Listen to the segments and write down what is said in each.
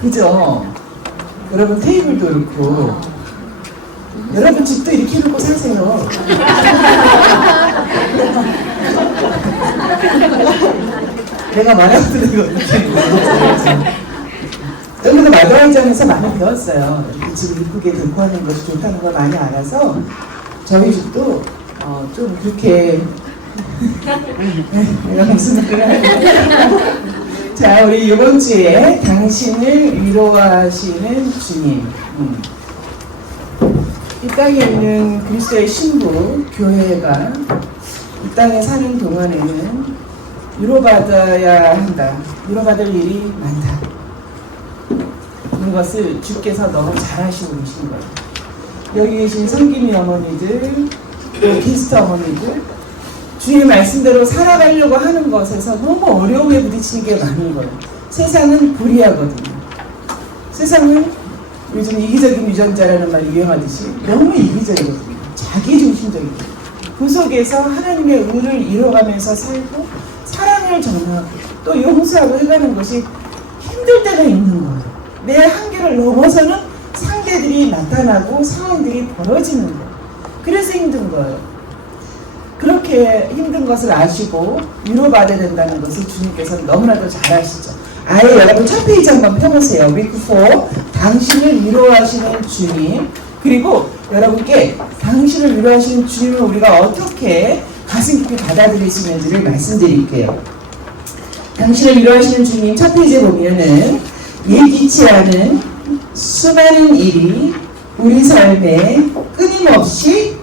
그죠? 여러분 테이블도 그렇고 여러분 집도 이렇게 해놓고 사세요. 내가 말하거든 이거 여기도 마더와이장에서 많이 배웠어요. 이렇게 집을 이쁘게 데코하는 것이 좋다는 걸 많이 알아서 저희 집도 좀 그렇게 내가 무슨 말을 하는 자, 우리 이번 주에 당신을 위로하시는 주님. 이 땅에 있는 그리스도의 신부, 교회가 이 땅에 사는 동안에는 위로받아야 한다. 위로받을 일이 많다. 이것을 주께서 너무 잘하시고 계신 거예요. 여기 계신 성김이 어머니들, 또 게스트 어머니들, 주의 말씀대로 살아가려고 하는 것에서 너무 어려움에 부딪히는 게 많은 거예요. 세상은 불의하거든요. 세상은 요즘 이기적인 유전자라는 말이 유행하듯이 너무 이기적이거든요. 자기중심적이거든요. 그 속에서 하나님의 의를 이뤄가면서 살고 사랑을 전하고 또 용서하고 해가는 것이 힘들 때가 있는 거예요. 내 한계를 넘어서는 상대들이 나타나고 상황들이 벌어지는 거예요. 그래서 힘든 거예요. 그렇게 힘든 것을 아시고 위로받아야 된다는 것을 주님께서는 너무나도 잘 아시죠. 아예 여러분 첫 페이지 한번 펴보세요. 위크 4 당신을 위로하시는 주님. 그리고 여러분께 당신을 위로하시는 주님을 우리가 어떻게 가슴 깊이 받아들이시는지를 말씀드릴게요. 당신을 위로하시는 주님 첫 페이지에 보면은 예기치 않은 수많은 일이 우리 삶에 끊임없이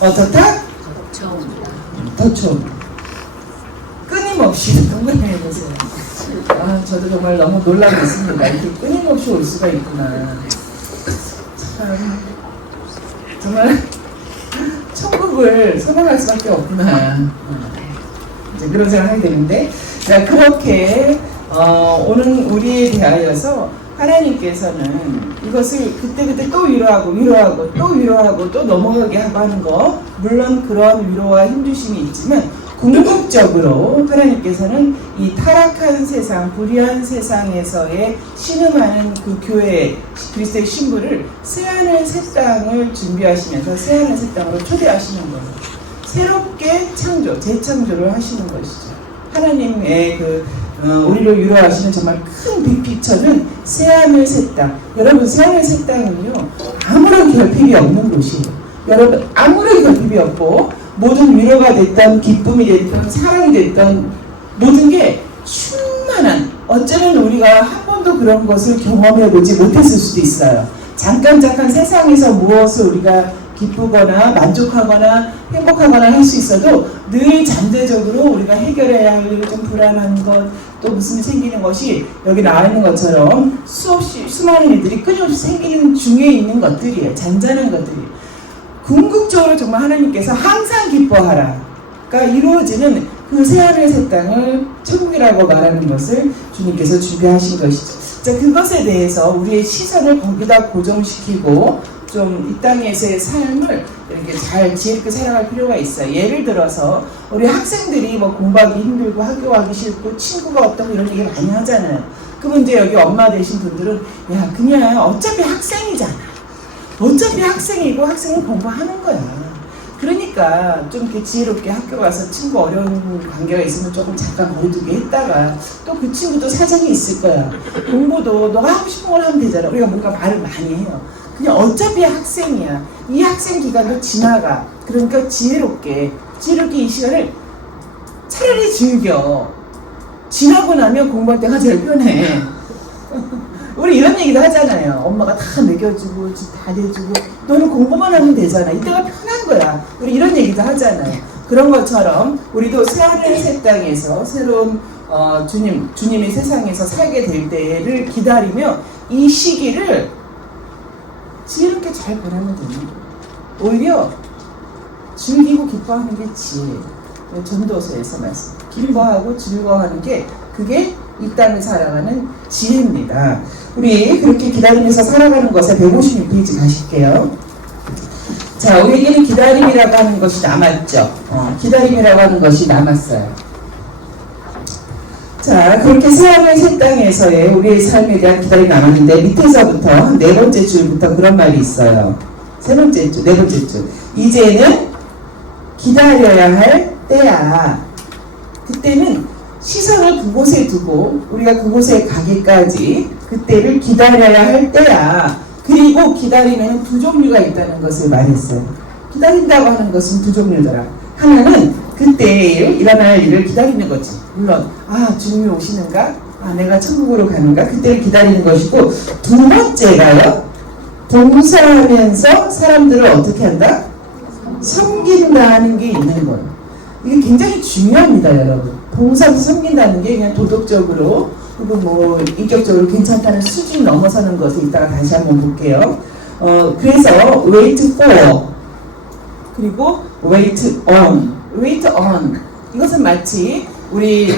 어떻다? 더 끊임없이 동그라미 해보세요. 저도 정말 너무 놀라고 있습니다. 이렇게 끊임없이 올 수가 있구나. 참 정말 천국을 소망할 수밖에 없구나. 이제 그런 생각을 하게 되는데, 자, 그렇게 오는 우리에 대하여서 하나님께서는 이것을 그때그때 또 위로하고 또 넘어가게 하고 하는 거, 물론 그런 위로와 힘주심이 있지만 궁극적으로 하나님께서는 이 타락한 세상, 불의한 세상에서의 신음하는 그 교회 그리스도의 신부를 새하늘 새 땅을 준비하시면서 새하늘 새 땅으로 초대하시는 거예요. 새롭게 창조, 재창조를 하시는 것이죠. 하나님의 우리를 위로하시는 정말 큰 빅피처는 새하늘 새 땅. 여러분, 새하늘 새 땅은요, 아무런 결핍이 없는 곳이에요. 여러분, 아무런 결핍이 없고 모든 위로가 됐던, 기쁨이 됐던, 사랑이 됐던 모든 게 충만한, 어쩌면 우리가 한 번도 그런 것을 경험해보지 못했을 수도 있어요. 잠깐 세상에서 무엇을 우리가 기쁘거나 만족하거나 행복하거나 할 수 있어도 늘 잠재적으로 우리가 해결해야 할 좀 불안한 것, 또 무슨 생기는 것이 여기 나와 있는 것처럼 수없이 수많은 일들이 끊임없이 생기는 중에 있는 것들이에요. 잔잔한 것들이. 궁극적으로 정말 하나님께서 항상 기뻐하라가 이루어지는 그 새하늘 새 땅을 천국이라고 말하는 것을 주님께서 준비하신 것이죠. 자, 그것에 대해서 우리의 시선을 거기다 고정시키고 좀 이 땅에서의 삶을 이렇게 잘 지혜롭게 살아갈 필요가 있어요. 예를 들어서 우리 학생들이 뭐 공부하기 힘들고 학교 가기 싫고 친구가 없다고 이런 얘기 많이 하잖아요. 그럼 이제 여기 엄마 되신 분들은 야, 그냥 어차피 학생이잖아. 어차피 학생이고 학생은 공부하는 거야. 그러니까 좀 이렇게 지혜롭게 학교 가서 친구 어려운 관계가 있으면 조금 잠깐 거리두기 했다가 또 그 친구도 사정이 있을 거야. 공부도 너가 하고 싶은 걸 하면 되잖아. 우리가 뭔가 말을 많이 해요. 그냥 어차피 학생이야. 이 학생 기간도 지나가. 그러니까 지혜롭게 이 시간을 차라리 즐겨. 지나고 나면 공부할 때가 제일 편해. 우리 이런 얘기도 하잖아요. 엄마가 다 먹여주고 집 다 내주고 너는 공부만 하면 되잖아. 이때가 편한 거야. 우리 이런 얘기도 하잖아요. 그런 것처럼 우리도 새하늘 새 땅에서 새로운 주님이 세상에서 살게 될 때를 기다리며 이 시기를 지혜롭게 잘 보내면 됩니다. 오히려 즐기고 기뻐하는 게 지혜예요. 전도서에서 말씀. 기뻐하고 즐거워하는 게 그게 이 땅을 살아가는 지혜입니다. 우리 그렇게 기다리면서 살아가는 것에 156페이지 가실게요. 자, 우리에게는 기다림이라고 하는 것이 남았죠. 기다림이라고 하는 것이 남았어요. 자, 그렇게 새하늘 새 땅에서의 우리의 삶에 대한 기다림이 남았는데 밑에서부터 네 번째 줄부터 그런 말이 있어요. 세 번째 줄, 네 번째 줄. 이제는 기다려야 할 때야. 그때는 시선을 그곳에 두고 우리가 그곳에 가기까지 그때를 기다려야 할 때야. 그리고 기다림에는 두 종류가 있다는 것을 말했어요. 기다린다고 하는 것은 두 종류더라. 하나는 그때에 일어날 일을 기다리는 거지. 물론 주님이 오시는가? 내가 천국으로 가는가? 그때를 기다리는 것이고, 두 번째가요, 봉사하면서 사람들을 어떻게 한다? 섬긴다는 게 있는 거예요. 이게 굉장히 중요합니다, 여러분. 봉사하면서 섬긴다는 게 그냥 도덕적으로 그리고 뭐 인격적으로 괜찮다는 수준이 넘어서는 것을 이따가 다시 한번 볼게요. 그래서 wait for 그리고 wait on 이것은 마치 우리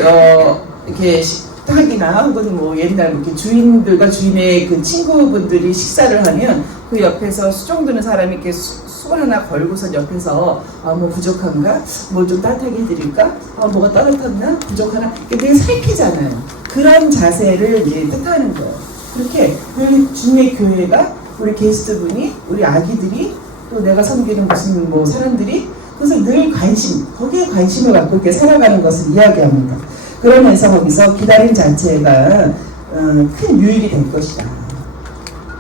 이렇게 식탁이나 혹은 뭐 옛날 이렇게 주인들과 주인의 그 친구분들이 식사를 하면 그 옆에서 수종 드는 사람이 이렇게 술 하나 걸고서 옆에서 뭐 부족한가? 뭐 좀 따뜻하게 해드릴까? 뭐가 떨어졌나? 부족하나? 이게 되게 살피잖아요. 그런 자세를 이제 뜻하는 거예요. 그렇게 우리 주님의 교회가 우리 게스트분이 우리 아기들이 또 내가 섬기는 무슨 뭐 사람들이 그래서 늘 거기에 관심을 갖고 이렇게 살아가는 것을 이야기합니다. 그러면서 거기서 기다림 자체가 큰 유익이 될 것이다.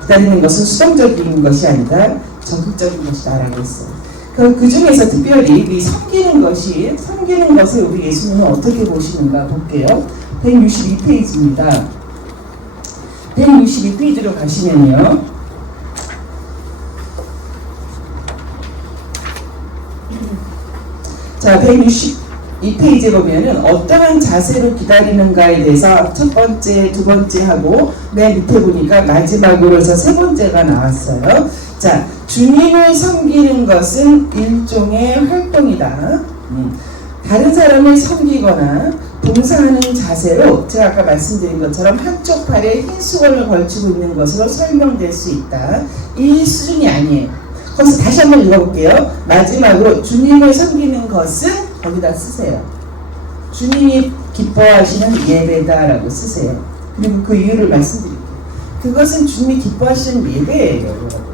기다리는 것은 수동적인 것이 아니다. 적극적인 것이다 라고 했어요. 그 중에서 특별히 이 섬기는 것을 우리 예수님은 어떻게 보시는가 볼게요. 162페이지입니다. 162페이지로 가시면요. 자, 162페이지에 보면은 어떠한 자세로 기다리는가에 대해서 첫 번째, 두 번째 하고 맨 밑에 보니까 마지막으로서 세 번째가 나왔어요. 자, 주님을 섬기는 것은 일종의 활동이다. 다른 사람을 섬기거나 봉사하는 자세로 제가 아까 말씀드린 것처럼 한쪽 팔에 흰 수건을 걸치고 있는 것으로 설명될 수 있다. 이 수준이 아니에요. 거기서 다시 한번 읽어볼게요. 마지막으로 주님을 섬기는 것은 거기다 쓰세요. 주님이 기뻐하시는 예배다라고 쓰세요. 그리고 그 이유를 말씀드릴게요. 그것은 주님이 기뻐하시는 예배예요, 여러분.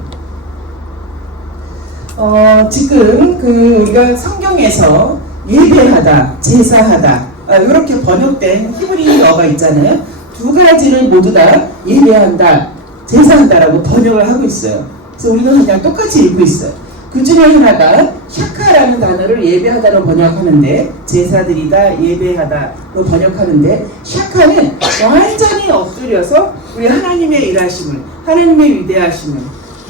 지금 우리가 성경에서 예배하다, 제사하다 이렇게 번역된 히브리어가 있잖아요. 두 가지를 모두 다 예배한다, 제사한다라고 번역을 하고 있어요. 그래서 우리는 그냥 똑같이 읽고 있어요. 그 중에 하나가 샤카라는 단어를 예배하다로 번역하는데 제사드리다, 예배하다로 번역하는데 샤카는 완전히 엎드려서 우리 하나님의 일하심을, 하나님의 위대하심을,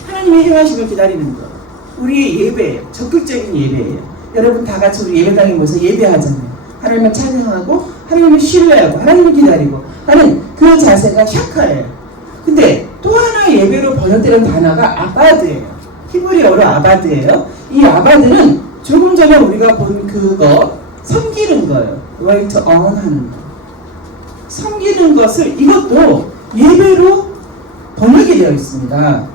하나님의 행하심을 기다리는 거. 우리의 예배예요. 적극적인 예배예요. 여러분 다 같이 우리 예배당에 모여서 예배하잖아요. 하나님을 찬양하고 하나님을 신뢰하고 하나님을 기다리고 하는 그 자세가 샤카예요. 근데 또 하나 예배로 번역되는 단어가 아바드예요. 히브리어로 아바드예요. 이 아바드는 조금 전에 우리가 본 그거 섬기는 거예요. wait on 하는 거. 섬기는 것을 이것도 예배로 번역이 되어 있습니다.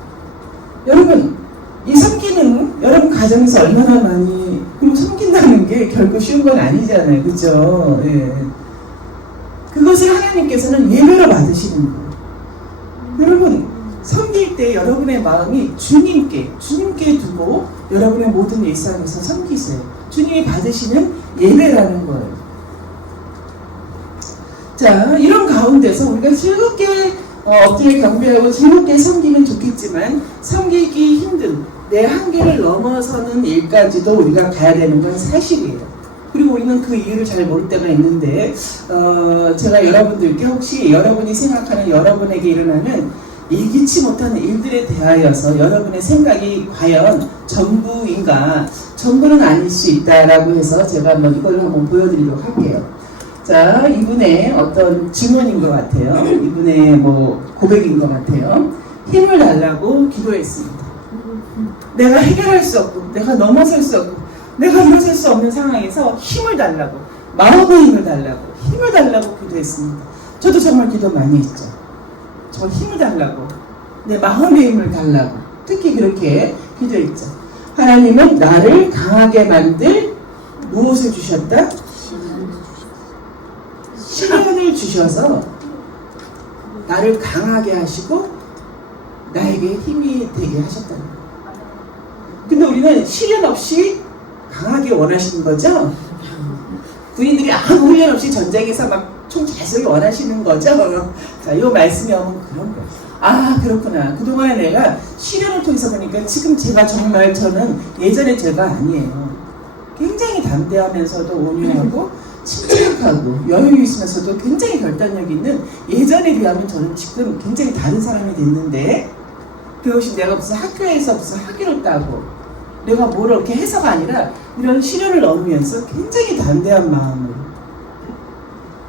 여러분 이 섬기는 여러분 가정에서 얼마나 많이 그리고 섬긴다는 게 결코 쉬운 건 아니잖아요. 그죠? 예. 그것을 하나님께서는 예배로 받으시는 거예요. 여러분 섬길 때 여러분의 마음이 주님께 두고 여러분의 모든 일상에서 섬기세요. 주님이 받으시는 예배라는 거예요. 자, 이런 가운데서 우리가 즐겁게 엎드려 경배하고 즐겁게 섬기면 좋겠지만 섬기기 힘든 내 한계를 넘어서는 일까지도 우리가 가야 되는 건 사실이에요. 그리고 우리는 그 이유를 잘 모를 때가 있는데 제가 여러분들께 혹시 여러분이 생각하는 여러분에게 일어나는 예기치 못한 일들에 대하여서 여러분의 생각이 과연 전부인가? 전부는 아닐 수 있다라고 해서 제가 이걸 한번 보여드리도록 할게요. 자, 이분의 어떤 증언인 것 같아요. 이분의 고백인 것 같아요. 힘을 달라고 기도했습니다. 내가 해결할 수 없고, 내가 넘어설 수 없고, 내가 일어설 수 없는 상황에서 힘을 달라고, 마음의 힘을 달라고, 힘을 달라고 기도했습니다. 저도 정말 기도 많이 했죠. 저 힘을 달라고, 내 마음의 힘을 달라고, 특히 그렇게 기도했죠. 하나님은 나를 강하게 만들 무엇을 주셨다? 시련을 주셔서 나를 강하게 하시고 나에게 힘이 되게 하셨다는 거예요. 근데 우리는 시련 없이 강하게 원하시는 거죠? 군인들이 아무 훈련 없이 전쟁에서 막 총 잘 쏘기 원하시는 거죠? 자, 이 말씀이 오면 그런 거예요. 아, 그렇구나. 그동안에 내가 시련을 통해서 보니까 지금 제가 정말 저는 예전의 제가 아니에요. 굉장히 담대하면서도 온유하고 침착하고 여유 있으면서도 굉장히 결단력 있는, 예전에 비하면 저는 지금 굉장히 다른 사람이 됐는데, 그것이 내가 무슨 학교에서 무슨 학위를 따고 내가 뭘 이렇게 해서가 아니라 이런 시련을 넘으면서 굉장히 담대한 마음으로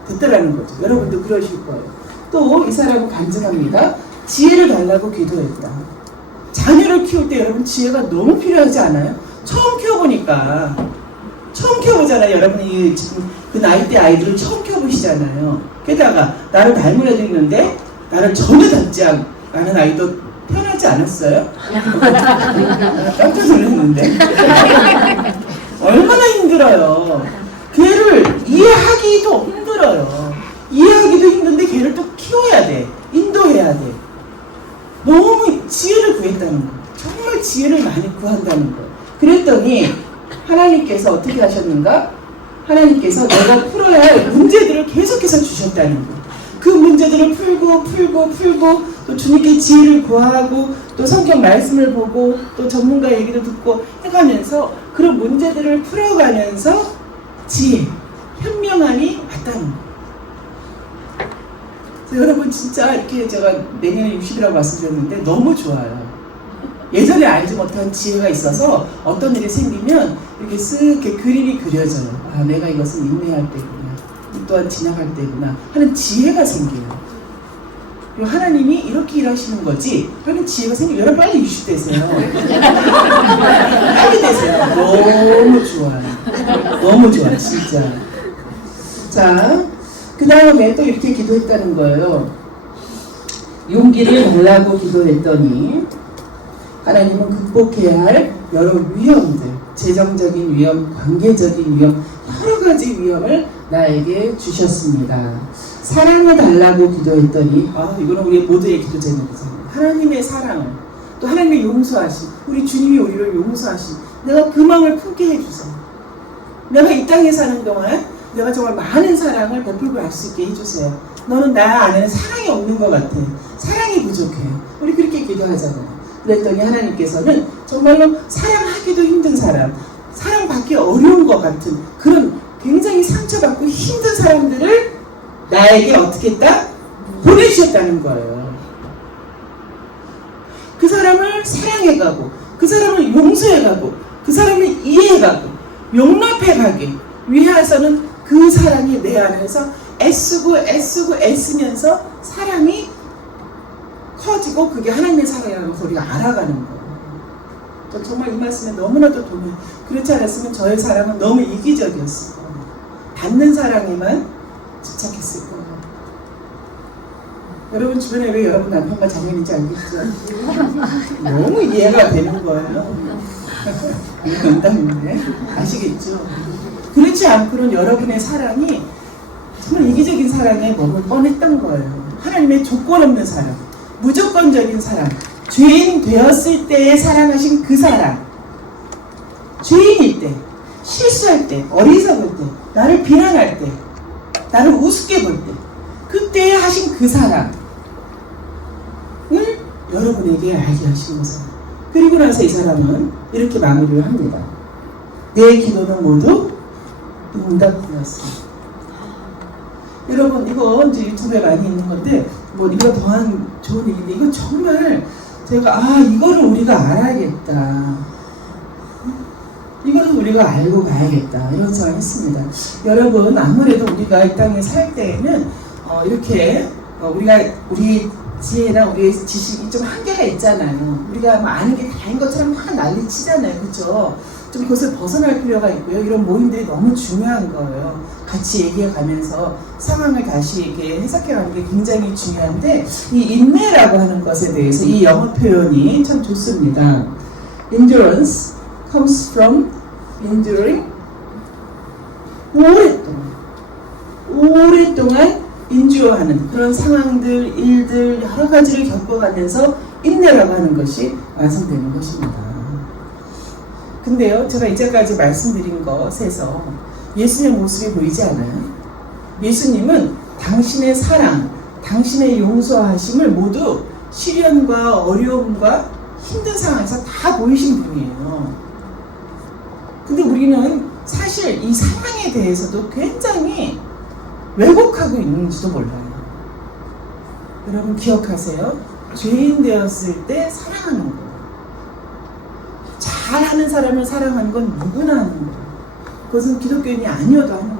됐다라는 거죠. 여러분도 그러실 거예요. 또 이 사람은 간증합니다. 지혜를 달라고 기도했다. 자녀를 키울 때 여러분 지혜가 너무 필요하지 않아요? 처음 키워보잖아요. 여러분이 지금 그 나이대 아이들을 처음 키워보시잖아요. 게다가 나를 닮은 애도 있는데 나를 전혀 닮지 않은 아이도 태어나지 않았어요? 깜짝 놀랐는데. 얼마나 힘들어요. 걔를 이해하기도 힘들어요. 이해하기도 힘든데 걔를 또 키워야 돼. 인도해야 돼. 너무 지혜를 구했다는 거예요. 정말 지혜를 많이 구한다는 거예요. 그랬더니 하나님께서 어떻게 하셨는가? 하나님께서 내가 풀어야 할 문제들을 계속해서 주셨다는 거예요. 그 문제들을 풀고 또 주님께 지혜를 구하고 또 성경 말씀을 보고 또 전문가 얘기도 듣고 해가면서 그런 문제들을 풀어가면서 지혜, 현명함이 왔다는 거예요. 여러분 진짜 이렇게 제가 내년에 60이라고 말씀드렸는데 너무 좋아요. 예전에 알지 못한 지혜가 있어서 어떤 일이 생기면 이렇게 쓱 이렇게 그림이 그려져요. 아, 내가 이것은 인내할 때구나. 이 또한 지나갈 때구나 하는 지혜가 생겨요. 그리고 하나님이 이렇게 일하시는 거지 하는 지혜가 생겨요. 여러분 빨리 60 되세요. 빨리 되세요. 너무 좋아요. 너무 좋아 진짜. 자, 그 다음에 또 이렇게 기도했다는 거예요. 용기를 달라고 기도했더니 하나님은 극복해야 할 여러 위험들, 재정적인 위험, 관계적인 위험, 여러 가지 위험을 나에게 주셨습니다. 사랑을 달라고 기도했더니, 이거는 우리 모두의 기도 제목이잖아요. 하나님의 사랑을, 또 하나님의 용서하심, 우리 주님이 우리를 용서하심, 내가 그 마음을 품게 해주세요. 내가 이 땅에 사는 동안 내가 정말 많은 사랑을 베풀고 갈 수 있게 해주세요. 너는 나 안에는 사랑이 없는 것 같아. 사랑이 부족해. 우리 그렇게 기도하잖아요. 그랬더니 하나님께서는 정말로 사랑하기도 힘든 사람, 사랑받기 어려운 것 같은 그런 굉장히 상처받고 힘든 사람들을 나에게 어떻게 했다? 보내주셨다는 거예요. 그 사람을 사랑해가고, 그 사람을 용서해가고, 그 사람을 이해해가고, 용납해가기 위해서는 그 사람이 내 안에서 애쓰면서 사랑이 커지고 그게 하나님의 사랑이라는 걸 우리가 알아가는 거예요. 정말 이 말씀에 너무나도 동의해요. 그렇지 않았으면 저의 사랑은 너무 이기적이었을 거예요. 받는 사랑에만 집착했을 거예요. 여러분 주변에 왜 여러분 남편과 자녀인지 알겠죠? 너무 이해가 되는 거예요. 농담인데 아시겠죠? 그렇지 않고는 여러분의 사랑이 정말 이기적인 사랑에 머물 뻔했던 거예요. 하나님의 조건 없는 사랑, 무조건적인 사랑, 죄인 되었을 때에 사랑하신 그 사랑, 죄인일 때, 실수할 때, 어리석을 때, 나를 비난할 때, 나를 우습게 볼 때, 그때 하신 그 사랑을 여러분에게 알게 하시는 거죠. 그리고 나서 이 사람은 이렇게 마무리를 합니다. 내 기도는 모두 응답되었습니다. 여러분 이거 이제 유튜브에 많이 있는 건데 뭐 이거 더한 좋은 얘기인데 이거 정말 제가 이거를 우리가 알아야겠다. 이거는 우리가 알고 가야겠다 이런 생각을 했습니다. 여러분 아무래도 우리가 이 땅에 살 때에는 이렇게 우리가 우리 지혜나 우리의 지식이 좀 한계가 있잖아요. 우리가 뭐 아는 게 다인 것처럼 막 난리치잖아요. 그렇죠? 좀 그것을 벗어날 필요가 있고요. 이런 모임들이 너무 중요한 거예요. 같이 얘기해 가면서 상황을 다시 이렇게 해석해 가는 게 굉장히 중요한데 이 인내라고 하는 것에 대해서 이 영어 표현이 참 좋습니다. Endurance comes from enduring 오랫동안 인주어하는 그런 상황들, 일들 여러 가지를 겪어가면서 인내라고 하는 것이 완성되는 것입니다. 근데요, 제가 이제까지 말씀드린 것에서 예수님의 모습이 보이지 않아요. 예수님은 당신의 사랑, 당신의 용서하심을 모두 시련과 어려움과 힘든 상황에서 다 보이신 분이에요. 근데 우리는 사실 이 사랑에 대해서도 굉장히 왜곡하고 있는지도 몰라요. 여러분 기억하세요? 죄인 되었을 때 사랑하는 거. 잘하는 사람을 사랑하는 건 누구나 하는 거예요. 그것은 기독교인이 아니어도 하는 거예요.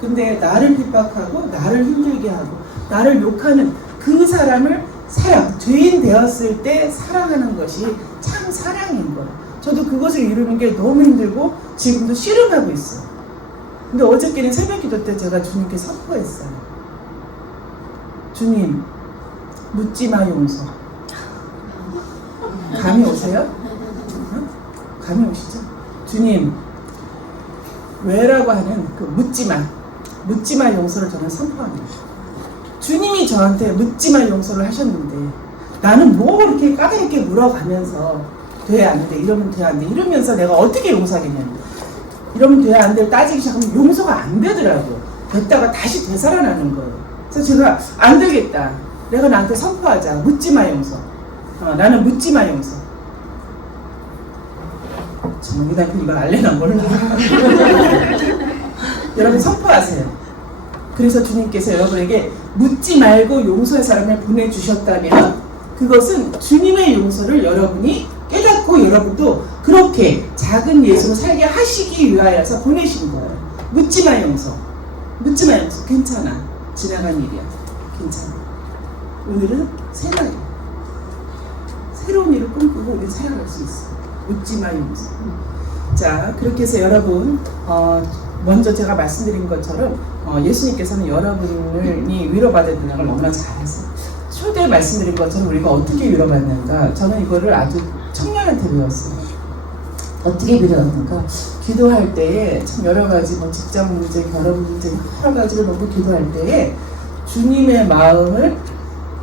근데 나를 핍박하고 나를 힘들게 하고 나를 욕하는 그 사람을 죄인 되었을 때 사랑하는 것이 참 사랑인 거예요. 저도 그것을 이루는 게 너무 힘들고 지금도 씨름하고 있어요. 근데 어저께는 새벽기도 때 제가 주님께 선포했어요. 주님, 묻지마 용서. 감이 오세요? 감이 오시죠? 주님, 왜라고 하는 그 묻지마 용서를 저는 선포합니다. 주님이 저한테 묻지마 용서를 하셨는데 나는 뭐 이렇게 까다롭게 물어가면서 돼 안 돼, 이러면 돼 안 돼, 이러면서 내가 어떻게 용서하겠냐고. 이러면 돼 안 돼 따지기 시작하면 용서가 안 되더라고. 됐다가 다시 되살아나는 거예요. 그래서 제가 안 되겠다. 내가 나한테 선포하자. 묻지마 용서. 나는 묻지마 용서. 정말 이걸 알래나 몰라. 여러분 선포하세요. 그래서 주님께서 여러분에게 묻지 말고 용서의 사람을 보내주셨다면 그것은 주님의 용서를 여러분이 깨닫고 여러분도 그렇게 작은 예수로 살게 하시기 위하여서 보내신 거예요. 묻지마 용서. 묻지마 용서. 괜찮아. 지나간 일이야. 괜찮아. 오늘은 새날이야. 새로운 일을 꿈꾸고 우리 살아갈 수 있어. 묻지마 용서. 자, 그렇게 해서 여러분 먼저 제가 말씀드린 것처럼 예수님께서는 여러분이 위로받아야 되는 걸 너무나 잘 아세요. 초대에 말씀드린 것처럼 우리가 어떻게 위로받는가, 저는 이거를 아주 청년한테 배웠어요. 어떻게 위로받는가, 기도할 때에 참 여러 가지 직장 문제, 결혼 문제 여러 가지를 놓고 기도할 때에 주님의 마음을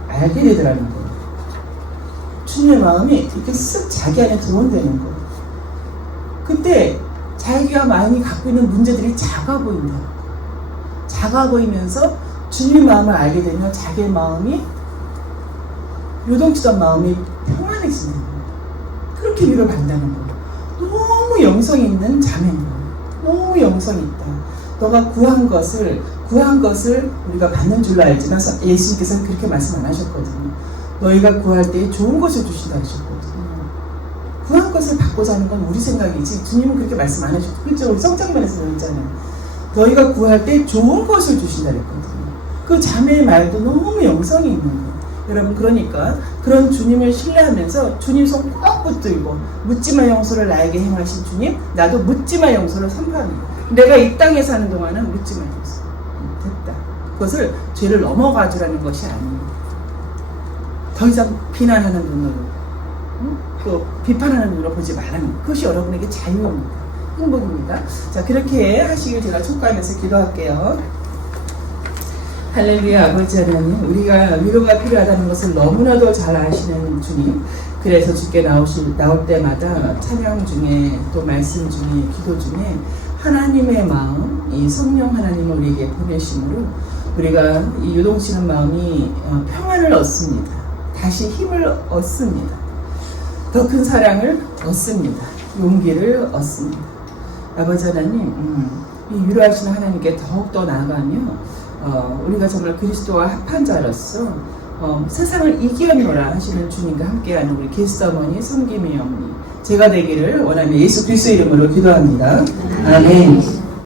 알게 되더라는 거예요. 주님의 마음이 이렇게 쓱 자기 안에 들어온다는 거예요. 그때 자기가 많이 갖고 있는 문제들이 작아 보인다. 작아 보이면서 주님 마음을 알게 되면 자기의 마음이 요동치던 마음이 평안해지는 거예요. 그렇게 위로받는다는 거예요. 너무 영성 있는 자매인 거예요. 너무 영성이 있다. 너가 구한 것을 우리가 받는 줄로 알지만 예수님께서는 그렇게 말씀 안 하셨거든요. 너희가 구할 때 좋은 것을 주신다 하셨거든요. 구한 것을 받고자 하는 건 우리 생각이지 주님은 그렇게 말씀 안 하셨죠. 그렇죠? 우리 성장면에서 있잖아요. 너희가 구할 때 좋은 것을 주신다 그랬거든요. 그 자매의 말도 너무 영성이 있는 거예요. 여러분, 그러니까 그런 주님을 신뢰하면서 주님 손 꼭 붙들고 묻지마 용서를 나에게 행하신 주님, 나도 묻지마 용서를 선포하는 거예요. 내가 이 땅에 사는 동안은 묻지마 용서. 됐다. 그것을 죄를 넘어가주라는 것이 아니에요. 더 이상 비난하는 눈으로, 또 비판하는 눈으로 보지 말라는, 그것이 여러분에게 자유입니다. 행복입니다. 자, 그렇게 하시길 제가 촉구하면서 기도할게요. 할렐루야. 아버지 하나님, 우리가 위로가 필요하다는 것을 너무나도 잘 아시는 주님, 그래서 주께 나올 때마다 찬양 중에 또 말씀 중에 기도 중에 하나님의 마음, 이 성령 하나님을 우리에게 보내심으로 우리가 이 요동치는 마음이 평안을 얻습니다. 다시 힘을 얻습니다. 더 큰 사랑을 얻습니다. 용기를 얻습니다. 아버지 하나님, 이 위로하시는 하나님께 더욱더 나아가며 우리가 정말 그리스도와 합한 자로서 세상을 이기었노라 하시는 주님과 함께하는 우리 게스트 어머니, 섬김의 어머니 제가 되기를 원하며 예수 그리스도 이름으로 기도합니다. 아멘.